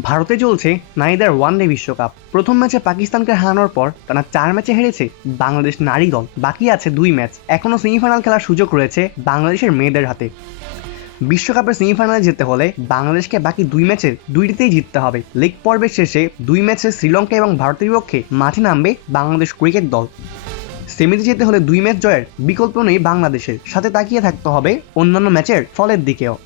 ভারতে চলছে নারীদের ওয়ানডে বিশ্বকাপ। প্রথম ম্যাচে পাকিস্তানকে হারানোর পর টানা চার ম্যাচে হেরেছে বাংলাদেশ নারী দল। বাকি আছে দুই ম্যাচ। এখনও সেমিফাইনাল খেলার সুযোগ রয়েছে বাংলাদেশের মেয়েদের হাতে। বিশ্বকাপের সেমিফাইনালে যেতে হলে বাংলাদেশকে বাকি দুই ম্যাচের দুইটিতেই জিততে হবে। লিগ পর্বের শেষে দুই ম্যাচে শ্রীলঙ্কা এবং ভারতের বিপক্ষে মাঠে নামবে বাংলাদেশ ক্রিকেট দল। সেমিতে যেতে হলে দুই ম্যাচ জয়ের বিকল্প নেই বাংলাদেশের। সাথে তাকিয়ে থাকতে হবে অন্যান্য ম্যাচের ফলের দিকেও।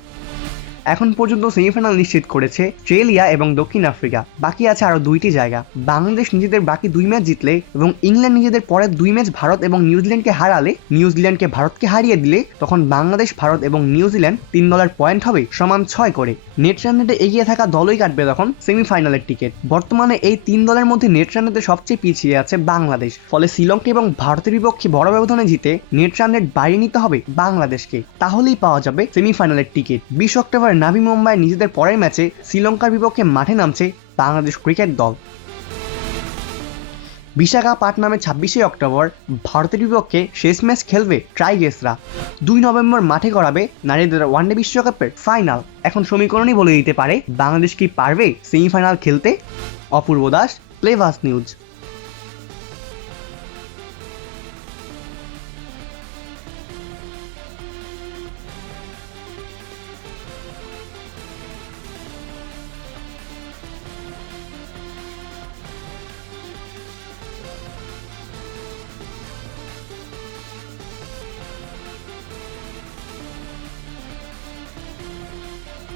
এখন পর্যন্ত সেমিফাইনাল নিশ্চিত করেছে অস্ট্রেলিয়া এবং দক্ষিণ আফ্রিকা। বাকি আছে আরও দুইটি জায়গা। বাংলাদেশ নিজেদের বাকি দুই ম্যাচ জিতলে এবং ইংল্যান্ড নিজেদের পরের দুই ম্যাচ ভারত এবং নিউজিল্যান্ডকে হারালে নিউজিল্যান্ডকে ভারতকে হারিয়ে দিলে তখন বাংলাদেশ, ভারত এবং নিউজিল্যান্ড তিন দলের পয়েন্ট হবে সমান ছয় করে। নেট রানেটে এগিয়ে থাকা দলই কাটবে তখন সেমিফাইনালের টিকিট। বর্তমানে এই তিন দলের মধ্যে নেট রানেটে সবচেয়ে পিছিয়ে আছে বাংলাদেশ। ফলে শ্রীলঙ্কা এবং ভারতের বিপক্ষে বড় ব্যবধানে জিতে নেট রানের বাড়িয়ে নিতে হবে বাংলাদেশকে। তাহলেই পাওয়া যাবে সেমিফাইনালের টিকিট। বিশ অক্টোবর নাভি মুম্বাই নিজেদের পরের ম্যাচে শ্রীলঙ্কার বিপক্ষে মাঠে নামছে বাংলাদেশ ক্রিকেট দল। বিশাখাপাটনামে ছাব্বিশে অক্টোবর ভারতের বিপক্ষে শেষ ম্যাচ খেলবে ট্রাইগেসরা দুই নভেম্বর মাঠে করাবে নারীদের ওয়ানডে বিশ্বকাপের ফাইনাল। এখন সমীকরণই বলে দিতে পারে, বাংলাদেশ কি পারবে সেমিফাইনাল খেলতে? অপূর্ব দাস প্লেভাস নিউজ।